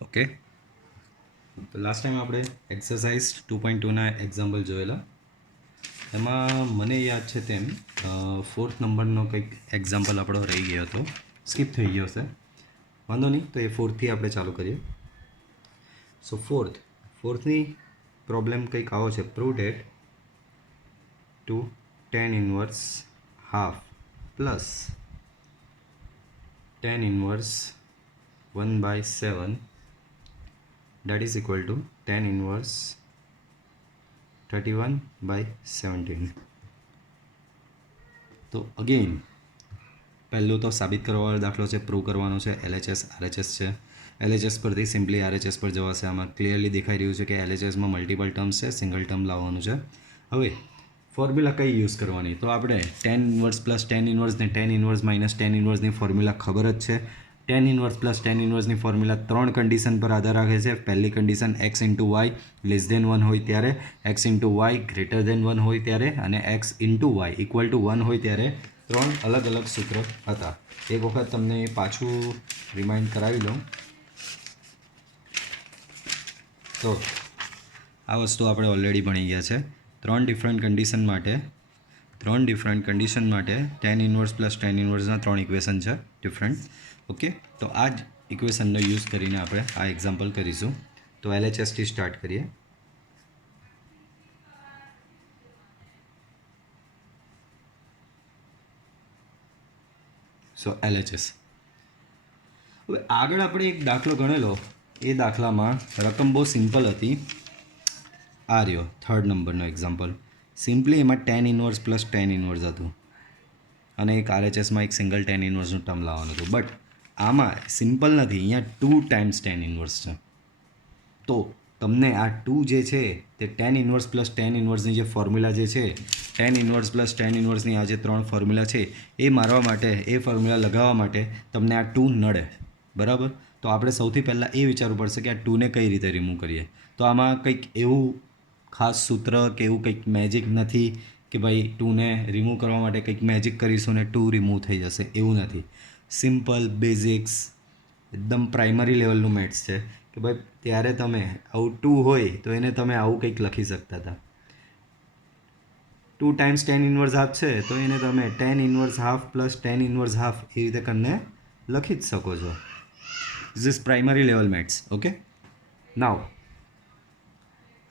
Okay, તો last time આપણે exercise 2.2ના example જોયેલા. એમાં મને યાદ છે તેમ 4th નંબરનો કંઈક એક્ઝામ્પલ આપણો રહી ગયો હતો, સ્કીપ થઈ ગયો હશે. વાંધો નહીં, તો એ 4થથી આપણે ચાલુ કરીએ. સો ફોર્થની પ્રોબ્લેમ કંઈક આવો છે. Prove that to tan inverse half plus tan inverse 1/7 that is equal to tan inverse 31/17. તો અગેન પહેલું તો સાબિત કરવાવાળો દાખલો છે, પ્રૂવ કરવાનો છે. LHS RHS છે. LHS પરથી સિમ્પલી RHS પર જવાશે. આમાં ક્લિયરલી દેખાઈ રહ્યું છે કે LHSમાં મલ્ટિપલ ટર્મ્સ છે, સિંગલ ટર્મ લાવવાનું છે. હવે ફોર્મ્યુલા કઈ યુઝ કરવાની? તો આપણે tan inverse plus tan inverse ને tan ઇનવર્સ માઇનસ tan ઇનવર્સની ફોર્મ્યુલા ખબર જ છે. tan ઇનવર્સ પ્લસ tan ઇનવર્સની ફોર્મ્યુલા 3 કન્ડિશન પર આધાર રાખે છે. પહેલી condition x into y less than 1 હોય ત્યારે, x into y greater than 1 હોય ત્યારે અને x into y equal to 1 હોય ત્યારે 3 અલગ અલગ સૂત્ર હતા. એક વખત તમને પાછું રિમાઇન્ડ કરાવી લઉં. તો આ વસ્તુ આપણે ઓલરેડી ભણી ગયા છે. 3 ડિફરન્ટ કન્ડિશન માટે tan inverse plus tan ઇનવર્સના 3 equation છે ડિફરન્ટ. ઓકે, તો આ જ ઇક્વેશનનો યુઝ કરીને આપણે આ એક્ઝામ્પલ કરીશું. તો LHSથી સ્ટાર્ટ કરીએ. સો LHS. હવે આગળ આપણે એક દાખલો ગણેલો. એ દાખલામાં રકમ બહુ સિમ્પલ હતી. આ રહ્યો 3rd નંબરનો એક્ઝામ્પલ. સિમ્પલી એમાં tan inverse plus tan inverse હતું અને એક RHSમાં એક સિંગલ tan ઇનવર્સનું ટર્મ લાવવાનું હતું. બટ આમાં સિમ્પલ નથી, અહીંયા 2 ટાઈમ્સ tan ઇનવર્સ છે. તો તમને આ 2 જે છે તે tan ઇનવર્સ પ્લસ tan ઇનવર્સની જે ફોર્મ્યુલા જે છે, tan ઇનવર્સ પ્લસ tan ઇનવર્સની આ જે 3 ફોર્મ્યુલા છે એ મારવા માટે, એ ફોર્મ્યુલા લગાવવા માટે તમને આ 2 નડે. બરાબર? તો આપણે સૌથી પહેલાં એ વિચારવું પડશે કે આ 2ને કઈ રીતે રિમૂવ કરીએ. તો આમાં કંઈક એવું ખાસ સૂત્ર કે એવું કંઈક મેજિક નથી કે ભાઈ 2ને રિમૂવ કરવા માટે કંઈક મેજિક કરીશું ને 2 રિમૂવ થઈ જશે, એવું નથી. સિમ્પલ બેઝિક્સ, એકદમ પ્રાઇમરી લેવલનું મેથ્સ છે કે ભાઈ ત્યારે તમે આવું 2 હોય તો એને તમે આવું કંઈક લખી શકતા હતા. 2 ટાઈમ્સ tan ઇનવર્સ હાફ છે તો એને તમે tan inverse half plus tan inverse half એ રીતે કરીને લખી જ શકો છો. This is primary level maths. Okay, now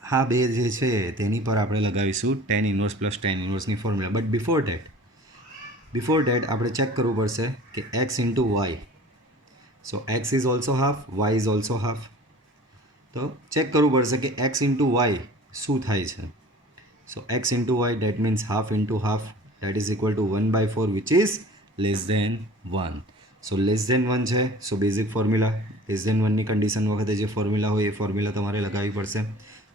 હા બે જે છે તેની પર આપણે લગાવીશું tan ઇનવર્સ પ્લસ tan ઇનવર્સની ફોર્મ્યુલા. બટ બિફોર ડેટ આપણે ચેક કરવું પડશે કે x into y. So x is also half, y is also half. તો ચેક કરવું પડશે કે x ઇન્ટુ વાય શું થાય છે. સો x into y that means half into half that is equal to 1/4 which is less than 1. So less than 1 છે. So basic formula less than 1ની condition વખતે જે ફોર્મ્યુલા હોય એ ફોર્મ્યુલા તમારે લગાવવી પડશે.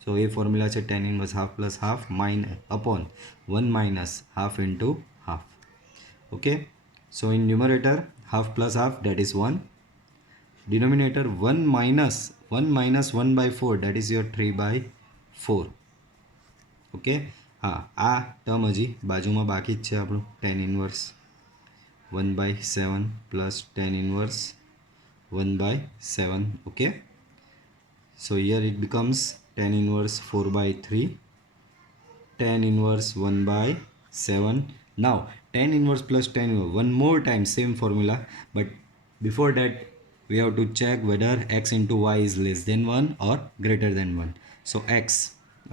સો એ ફોર્મ્યુલા છે tan inverse half plus half upon 1 minus half into half. Okay, so in numerator half plus half that is 1. Denominator 1 minus 1/4 that is your 3/4. Okay, હા આ ટર્મ હજી બાજુમાં બાકી જ છે આપણું tan inverse 1/7 plus tan inverse 1/7. Okay, so here it becomes tan inverse 4/3 tan inverse 1/7. Now tan inverse plus tan inverse one more time same formula, but before that we have to check whether x into y is less than 1 or greater than 1. So x,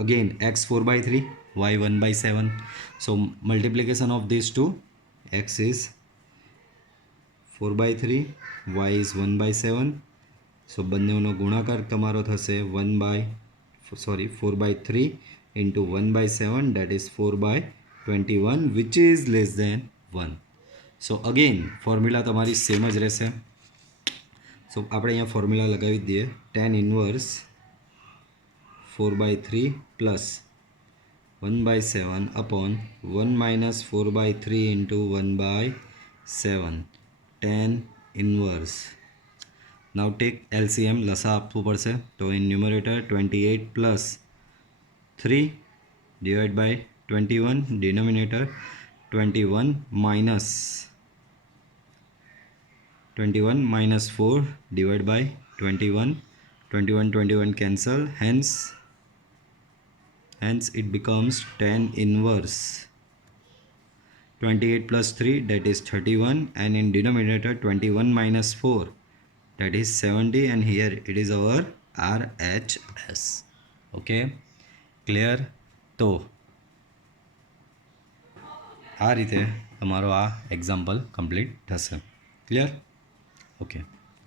again x 4/3, y 1/7. So multiplication of these two, x is 4/3, y is 1/7. So બંનેનો ગુણાકાર તમારો થશે 4/3 into 1/7 that is 4/21 which is less than 1. So again formula તમારી same જ રહેશે. સો આપણે અહીંયા formula લગાવી દઈએ. tan inverse 4/3 plus 1/7 upon 1 minus 4/3 into 1/7 tan inverse. Now take LCM, લસા આપવું પડશે. તો in numerator 28 plus 3 divided by 21, denominator 21 minus 4 divided by 21 21 cancel, hence it becomes tan inverse 28 plus 3, that is 31, and in denominator 21 minus 4, that is 70, and here it is our RHS. okay, clear? તો આ રીતે તમારો આ example complete થશે. Clear? Okay,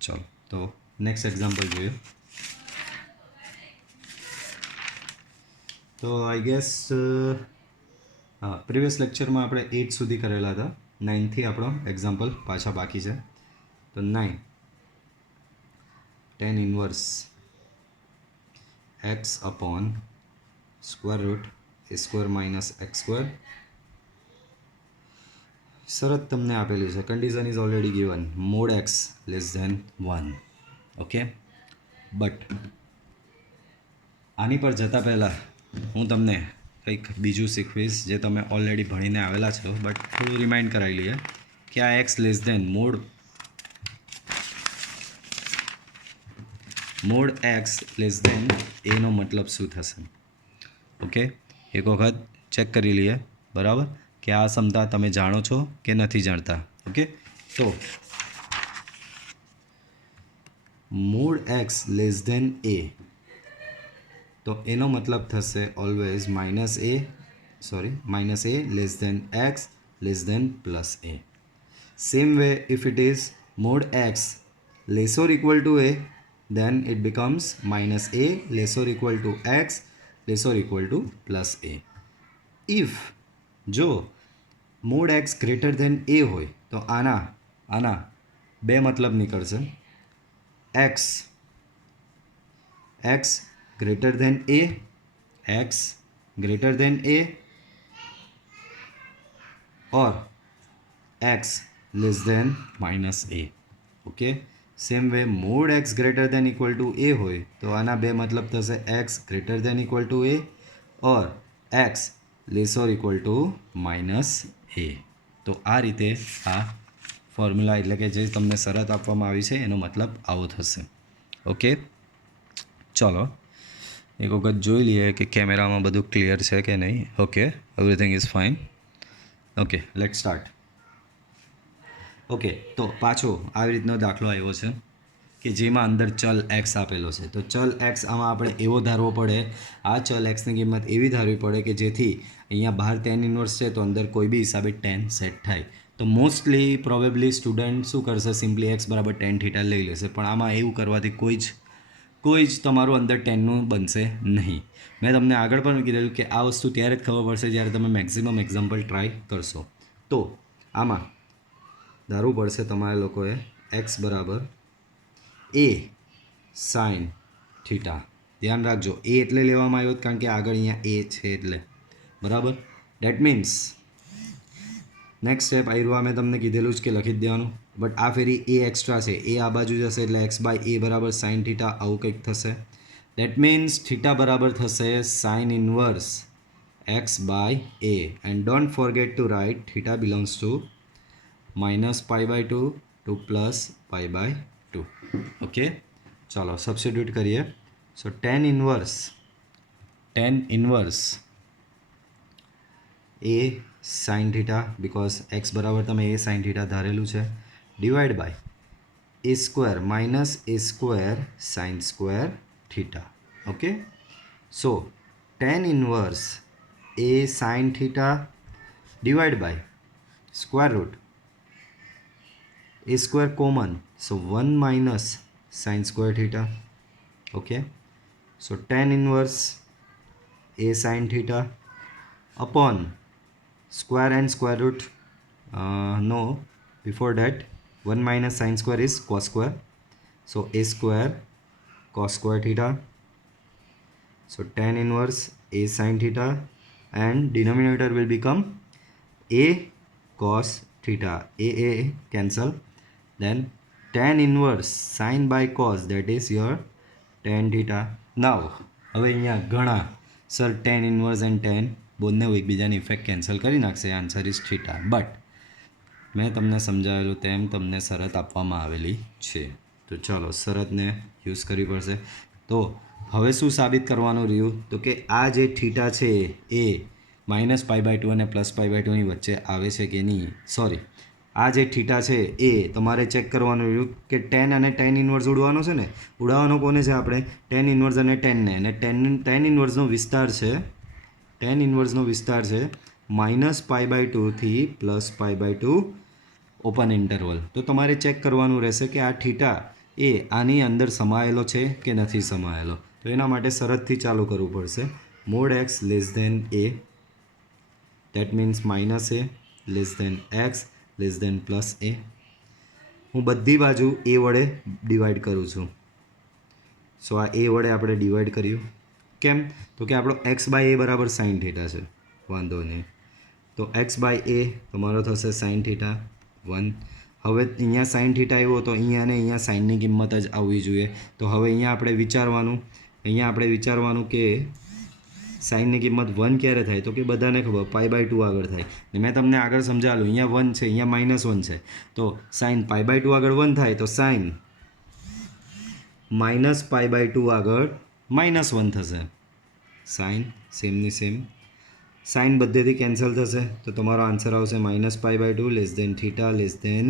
ચલો તો next example જોઈએ. તો આઈ ગેસ હા, પ્રીવિયસ લેક્ચરમાં આપણે 8 સુધી કરેલા હતા. 9થી આપણો એક્ઝામ્પલ પાછા બાકી છે. તો 9 tan inverse x upon square root a square minus x square. શરત તમને આપેલી છે, condition is already given, mod x less than 1. Okay, but આની પર જતાં પહેલાં હું તમને કંઈક બીજું શીખવીશ જે તમે ઓલરેડી ભણીને આવેલા છો, બટ થોડું રિમાઇન્ડ કરાવી લઈએ કે આ x less than mod x less than એનો મતલબ શું થશે. ઓકે, એક વખત ચેક કરી લઈએ બરાબર કે આ ક્ષમતા તમે જાણો છો કે નથી જાણતા. ઓકે, તો mod x less than a, તો એનો મતલબ થશે always minus a less than x less than plus a. Same way if it is mod x less or equal to a, then it becomes minus a less or equal to x less or equal to plus a. if જો mod x greater than a હોય તો આના બે મતલબ નીકળશે. x greater than a, x greater than a, or x less than minus a. Okay, same way mod x greater than equal to a હોય તો આના બે મતલબ થશે, x greater than equal to a or x less or equal to minus a. તો આ રીતે આ ફોર્મ્યુલા એટલે કે જે તમને શરત આપવામાં આવી છે એનો મતલબ આવો થશે. ઓકે, ચલો એક વખત જોઈ લઈએ કે કેમેરામાં બધું ક્લિયર છે કે નહીં. Okay, everything is fine. Okay, late start. Okay, તો પાછો આવી રીતનો દાખલો આવ્યો છે કે જેમાં અંદર ચલ એક્સ આપેલો છે. તો ચલ એક્સ આમાં આપણે એવો ધારવો પડે, આ ચલ એક્સની કિંમત એવી ધારવી પડે કે જેથી અહીંયા બહાર ટેન ઇન્વર્સ છે તો અંદર કોઈ બી હિસાબે ટેન સેટ થાય. તો મોસ્ટલી પ્રોબેબલી સ્ટુડન્ટ શું કરશે, સિમ્પલી એક્સ બરાબર ટેન થીટા લઈ લેશે, પણ આમાં એવું કરવાથી કોઈ જ તમારું અંદર ટેનનું બનશે નહીં. મેં તમને આગળ પણ કીધેલું કે આ વસ્તુ ત્યારે જ ખબર પડશે જ્યારે તમે મેક્સિમમ એક્ઝામ્પલ ટ્રાય કરશો. તો આમાં ધારવું પડશે તમારે લોકોએ એક્સ બરાબર એ સાઇન થીટા. ધ્યાન રાખજો, એ એટલે લેવામાં આવ્યો કારણ કે આગળ અહીંયા એ છે એટલે, બરાબર. ડેટ મીન્સ નેક્સ્ટ સ્ટેપ આવ્યું, મેં તમને કીધેલું જ કે લખી જ દેવાનું, બટ આ ફેરી એ એક્સ્ટ્રા છે, એ આ બાજુ જશે એટલે એક્સ બાય એ બરાબર સાઇન થીટા આવું કંઈક થશે. ડેટ મીન્સ થીટા બરાબર થશે sine inverse x by a, and don't forget to write theta belongs to -π/2 to +π/2. Okay, ચાલો સબસ્ટિટ્યુટ કરીએ. So tan inverse a sine theta, because x બરાબર તમે એ સાઇન થીટા ધારેલું છે, divide by a square minus a square sine square theta. Okay, so tan inverse a sine theta divide by square root a square common, so 1 minus sin square theta. Okay, so tan inverse a sin theta upon square and square root, no, before that 1 minus sin square is cos square, so a square cos square theta. So tan inverse a sin theta and denominator will become a cos theta, a cancel, then tan inverse sin by cos, that is your tan theta. now હવે અહીંયા ઘણા sir tan inverse and tan બંને એકબીજાની effect cancel કરી નાખશે, answer is theta. But મેં તમને સમજાવેલું તેમ તમને શરત આપવામાં આવેલી છે, તો ચાલો શરતને યુઝ કરવી પડશે. તો હવે શું સાબિત કરવાનું રહ્યું તો કે આ જે થીટા છે એ -π/2 અને +π/2ની વચ્ચે આવે છે કે નહીં. સોરી, આ જે થીટા છે એ તમારે ચેક કરવાનું રહ્યું કે ટેન અને ટેન ઇન્વર્સ ઉડવાનો છે ને, ઉડાવવાનો કોને છે આપણે? ટેન ઇન્વર્સ અને ટેનને. અને ટેન ઇન્વર્સનો વિસ્તાર છે -π/2 થી +π/2 ઓપન ઇન્ટરવલ. તો તમારે ચેક કરવાનું રહેશે કે આ થીટા એ આની અંદર સમાયેલો છે કે નથી સમાયેલો. તો એના માટે શરતથી ચાલુ કરવું પડશે. Mod x less than a, that means -a less than x less than +a. હું બધી બાજુ a વડે ડિવાઈડ કરું છું. સો આ a વડે આપણે ડિવાઈડ કર્યું. કેમ? તો કે આપણો x/a બરાબર સાઇન થીટા છે. વાંધો નહીં. તો x/a તમારો થશે સાઇન થીટા 1. હવે અહીંયા સાઇન થીટા આવ્યો તો અહીંયા અને અહીંયા સાઇનની કિંમત જ આવવી જોઈએ. તો હવે અહીંયા આપણે વિચારવાનું કે સાઇનની કિંમત 1 ક્યારે થાય? તો કે બધાને ખબર π/2 આગળ થાય. ને મેં તમને આગળ સમજાવેલું, અહીંયા 1 છે, અહીંયા -1 છે. તો સાઇન π/2 આગળ 1 થાય તો સાઇન -π/2 આગળ -1 થશે. સાઇન સેમની સેમ, સાઇન બધેથી કેન્સલ થશે. તો તમારો આન્સર આવશે -π/2 less than theta less than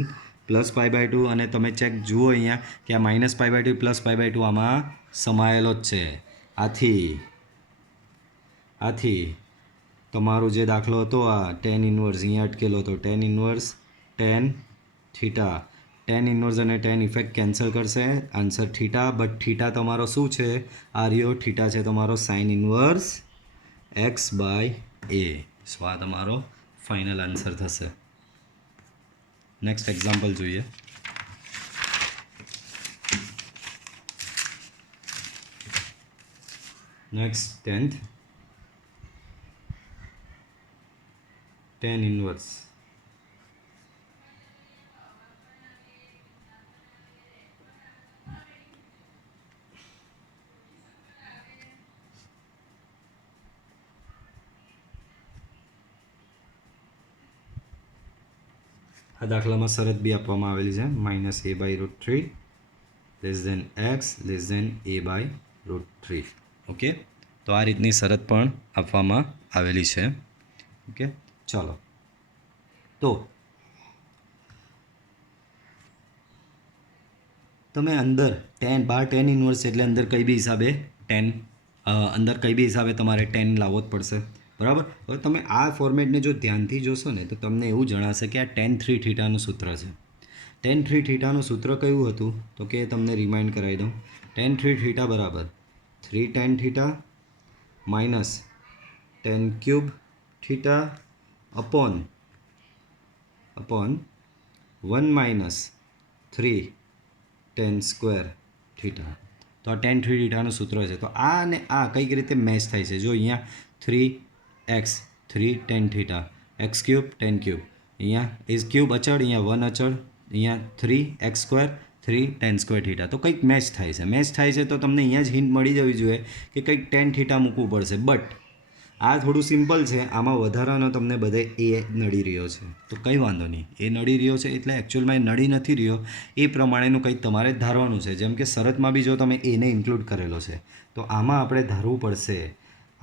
+π/2. અને તમે ચેક જુઓ અહીંયા કે આ -π/2 +π/2 આમાં સમાયેલો જ છે. આથી તમારું જે દાખલો હતો આ ટેન ઇન્વર્સ અહીંયા અટકેલો હતો. Tan inverse ten theta, tan inverse અને ટેન ઇફેક્ટ કેન્સલ કરશે. Answer theta. બટ થીટા તમારો શું છે? આ રહ્યો થીટા છે તમારો સાઇન ઇન્વર્સ x/a. સો આ તમારો ફાઇનલ આન્સર થશે. નેક્સ્ટ એક્ઝામ્પલ જોઈએ. નેક્સ્ટ 10th, tan ઇન્વર્સ આ દાખલામાં શરત બી આપવામાં આવેલી છે -a/√3 less than x less than a/√3. Okay, તો આ રીતની શરત પણ આપવામાં આવેલી છે. ઓકે, ચાલો. તો તમે અંદર ટેન ઇન્વર્સ એટલે અંદર કઈ બી હિસાબે તમારે 10 લાવવો જ પડશે. બરાબર. હવે તમે આ ફોર્મેટને જો ધ્યાનથી જોશો ને તો તમને એવું જણાશે કે આ tan3 થીટાનું સૂત્ર છે. tan3 થીટાનું સૂત્ર કયું હતું? તો કે તમને રિમાઇન્ડ કરાવી દઉં. tan3 થીટા બરાબર 3 tan theta minus tan³ theta upon 1 minus 3 tan² theta. તો આ tan3 થીટાનું સૂત્ર છે. તો આ અને આ કઈક રીતે મેચ થાય છે? જો અહીંયા 3x 3 tan theta, x³ tan³, અહીંયા x³ અચળ, અહીંયા 1 અચળ, અહીંયા 3x² 3 tan² થીટા. તો કંઈક મેચ થાય છે. તો તમને અહીંયા જ હિન્ટ મળી જવી જોઈએ કે કંઈક tan થીટા મૂકવું પડશે. બટ આ થોડું સિમ્પલ છે. આમાં વધારાનો તમને બધે એ નડી રહ્યો છે. તો કંઈ વાંધો નહીં, એ નડી રહ્યો છે એટલે એકચ્યુઅલમાં એ નડી નથી રહ્યો, એ પ્રમાણેનું કંઈક તમારે ધારવાનું છે. જેમ કે શરતમાં બી જો તમે એને ઇન્ક્લુડ કરેલો છે તો આમાં આપણે ધારવું પડશે.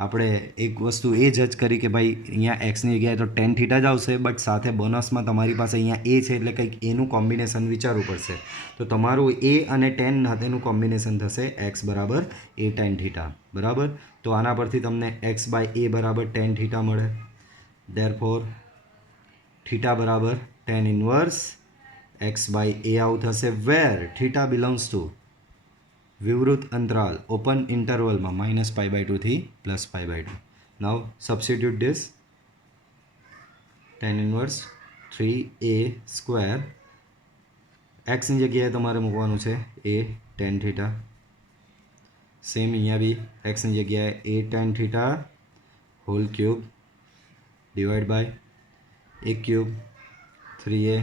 આપણે એક વસ્તુ એ જજ કરી કે ભાઈ અહીંયા એક્સની જગ્યાએ તો tan થીટા જ આવશે, બટ સાથે બોનસમાં તમારી પાસે અહીંયા એ છે એટલે કંઈક એનું કોમ્બિનેશન વિચારવું પડશે. તો તમારું એ અને tan સાથેનું કોમ્બિનેશન થશે x બરાબર a tan થીટા. બરાબર. તો આના પરથી તમને x/a બરાબર tan થીટા મળે. ધેરફોર થીટા બરાબર tan ઇન્વર્સ x/a આવું થશે. વેર થીટા બિલોંગ્સ ટુ વિવૃત અંતરાલ ઓપન ઇન્ટરવલમાં -π/2 થી +π/2. Now substitute this. tan inverse 3a², એક્સની જગ્યાએ તમારે મૂકવાનું છે a tan થીટા. સેમ અહીંયા બી એક્સની જગ્યાએ a tan theta whole cube divide by a³ 3a.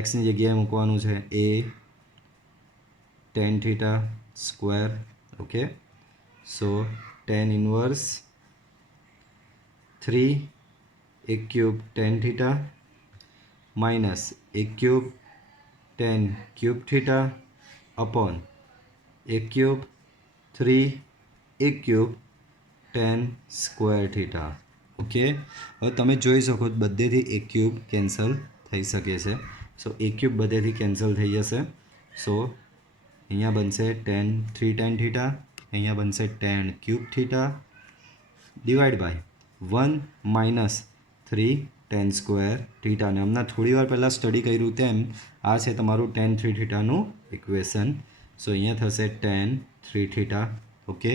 એક્સની જગ્યાએ મૂકવાનું છે a tan theta square. Okay, so tan inverse 3a³ tan theta minus a³ tan³ theta upon a³ 3 a cube tan square theta. Okay, હવે તમે જોઈ શકો બધેથી a cube cancel થઈ શકે છે. સો a ક્યુબ બધેથી કેન્સલ થઈ જશે. સો અહીંયા બનશે 3 tan થીટા, અહીંયા બનશે tan cube theta divide by 1 minus 3 tan square theta. અને હમણાં થોડી વાર પહેલાં સ્ટડી કર્યું તેમ આ છે તમારું tan 3 થીટાનું ઇક્વેશન. સો અહીંયા થશે tan 3 થીટા. ઓકે,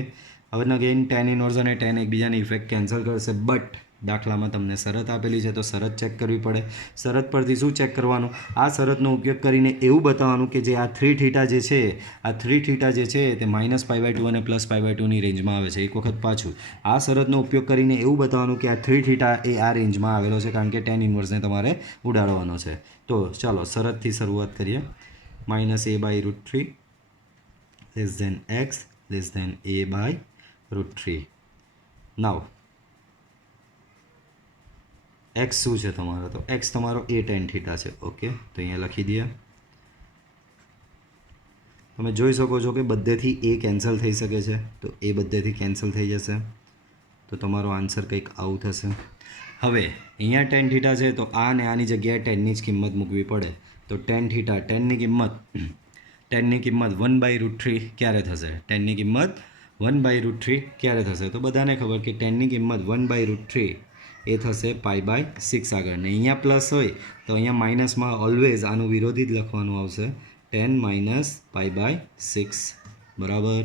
હવે અગેન tan ઇનવર્સ અને tan એકબીજાની ઇફેક્ટ કેન્સલ કરશે. બટ દાખલામાં તમને શરત આપેલી છે તો શરત ચેક કરવી પડે. શરત પરથી શું ચેક કરવાનું? આ શરતનો ઉપયોગ કરીને એવું બતાવવાનું કે જે આ 3 થીટા જે છે, આ 3 થીટા જે છે તે -π/2 અને +π/2ની રેન્જમાં આવે છે. એક વખત પાછું આ શરતનો ઉપયોગ કરીને એવું બતાવવાનું કે આ 3 થીટા એ આ રેન્જમાં આવેલો છે, કારણ કે tan ઇનવર્સને તમારે ઉડાડવાનો છે. તો ચાલો શરતથી શરૂઆત કરીએ. -a/√3 x a/√3. નાવ x શું છે તમારો? તો x તમારો a tan થીટા છે. ઓકે, તો અહીંયા લખી દઈએ. તમે જોઈ શકો છો કે બધેથી a કેન્સલ થઈ શકે છે, તો a બધેથી કેન્સલ થઈ જશે. તો તમારો આન્સર કંઈક આવું થશે. હવે અહીંયા tan થીટા છે તો આ ને આની જગ્યાએ tanની જ કિંમત મૂકવી પડે. તો tan થીટા, tanની કિંમત 1/√3 ક્યારે થશે? tanની કિંમત 1/√3 ક્યારે થશે? તો બધાને ખબર કે tanની કિંમત 1/√3 એ થશે π/6 આગળ. ને અહીંયા પ્લસ હોય તો અહીંયા માઇનસમાં ઓલવેઝ આનું વિરોધી જ લખવાનું આવશે, tan - π/6. બરાબર,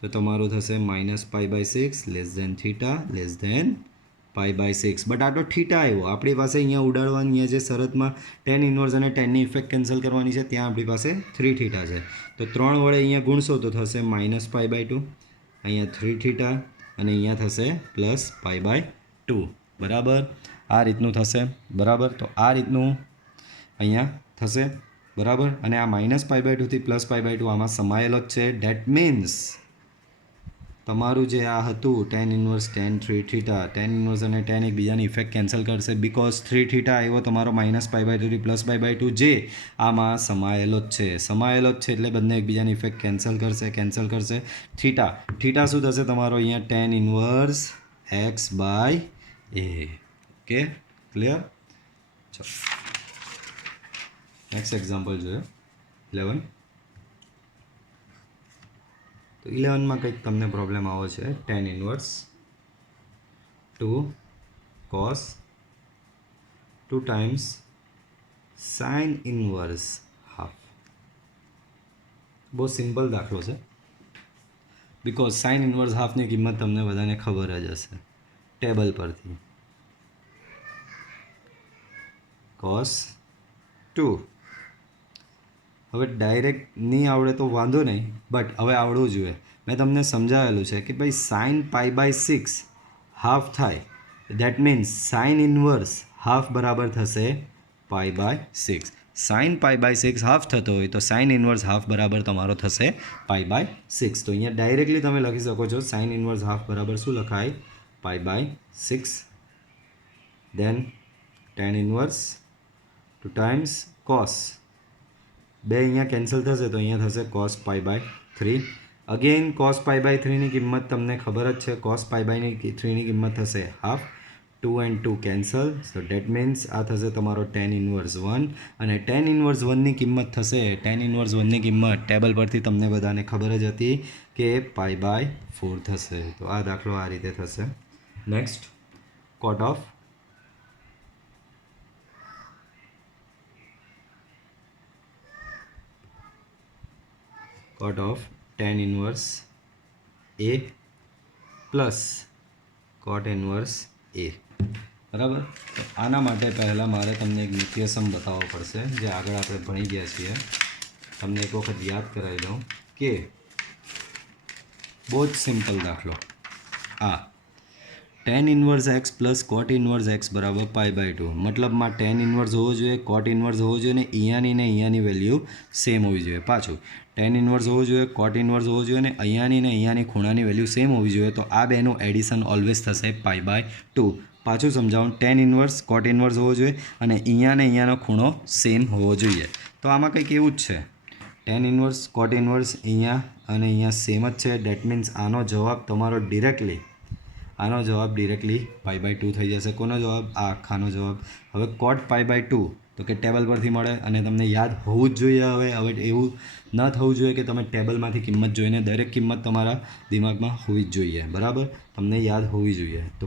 તો તમારું થશે -π/6 θ π/6. બટ આ તો થીટા આવ્યો. આપણી પાસે અહીંયા ઉડાડવાની, અહીંયા જે શરતમાં tan ઇનવર્સ અને tanની ઇફેક્ટ કેન્સલ કરવાની છે ત્યાં આપણી પાસે 3 થીટા છે. તો 3 વડે અહીંયા ગુણશો તો થશે -π/2, અહીંયા 3 થીટા અને અહીંયા થશે +π/2. બરાબર, આ રીતનું થશે. બરાબર, તો આ રીતનું અહીંયા થશે. બરાબર, અને આ -π/2 થી +π/2 આમાં સમાયેલો જ છે. ડેટ મીન્સ તમારું જે આ હતું tan inverse tan 3 theta, tan inverse અને tan એકબીજાની ઇફેક્ટ કેન્સલ કરશે, બિકોઝ 3 થીટા આવ્યો તમારો -π/2 થી +π/2 જે આમાં સમાયેલો જ છે. સમાયેલો જ છે એટલે બંને એકબીજાની ઇફેક્ટ કેન્સલ કરશે. થીટા શું થશે તમારો? અહીંયા tan inverse x/a. Okay, clear? ચલો નેક્સ્ટ એક્ઝામ્પલ જોઈએ. 11. તો 11માં કંઈક તમને પ્રોબ્લેમ આવો છે. tan inverse 2 cos 2 times sin inverse half. બહુ સિમ્પલ દાખલો છે, બિકોઝ sin ઇનવર્સ હાફની કિંમત તમને બધાને ખબર જ હશે ટેબલ પરથી. cos 2. હવે ડાયરેક્ટ નહીં આવડે તો વાંધો નહીં, બટ હવે આવડવું જોઈએ. મેં તમને સમજાવેલું છે કે ભાઈ sin π/6 હાફ થાય, that means sin inverse half બરાબર થશે π/6. sin π/6 હાફ થતો હોય તો sin ઇનવર્સ હાફ બરાબર તમારો થશે π/6. તો અહીંયા ડાયરેક્ટલી તમે લખી શકો છો sin ઇનવર્સ હાફ બરાબર શું લખાય? π/6. દેન tan ઇનવર્સ 2 times cos, બે અહીંયા કેન્સલ થશે તો અહીંયા થશે cos π/3. અગેન cos π/3ની કિંમત તમને ખબર જ છે. cos π/3ની કિંમત થશે half. 2 and 2 cancel, so date means આ થશે તમારો tan ઇનવર્સ 1. અને tan ઇનવર્સ 1ની કિંમત થશે, tan ઇનવર્સ 1ની કિંમત ટેબલ પરથી તમને બધાને ખબર જ હતી કે π/4 થશે. તો આ દાખલો આ રીતે થશે. Next, cot of tan inverse a plus cot inverse a. બરાબર, તો આના માટે પહેલાં મારે તમને એક નિત્યસમ બતાવવો પડશે, જે આગળ આપણે ભણી ગયા છીએ. તમને એક વખત યાદ કરાવી દઉં કે બહુ જ સિમ્પલ દાખલો. આ tan inverse x plus cot inverse x બરાબર π/2. મતલબમાં tan ઇનવર્સ હોવો જોઈએ, cot ઇનવર્સ હોવો જોઈએ, ને અહીંયાની વેલ્યુ સેમ હોવી જોઈએ. પાછું tan ઇનવર્સ હોવો જોઈએ, cot ઇનવર્સ હોવો જોઈએ, અને અહીંયાની ખૂણાની વેલ્યુ સેમ હોવી જોઈએ. તો આ બેનું એડિશન ઓલવેઝ થશે π/2. પાછું સમજાવું, tan ઇનવર્સ cot ઇનવર્સ હોવો જોઈએ અને અહીંયાનો ખૂણો સેમ હોવો જોઈએ. તો આમાં કંઈક એવું જ છે. tan ઇનવર્સ cot ઇનવર્સ અહીંયા અને અહીંયા સેમ જ છે. ડેટ મીન્સ આનો જવાબ તમારો ડિરેક્ટલી π/2 થઈ જશે. કોનો જવાબ? આ આખાનો જવાબ. હવે cot π/2 તો કે ટેબલ પરથી મળે અને તમને યાદ હોવું જ જોઈએ. હવે એવું ન થવું જોઈએ કે તમે ટેબલમાંથી કિંમત જોઈને દરેક કિંમત તમારા દિમાગમાં હોવી જ જોઈએ. બરાબર, તમને યાદ હોવી જોઈએ. તો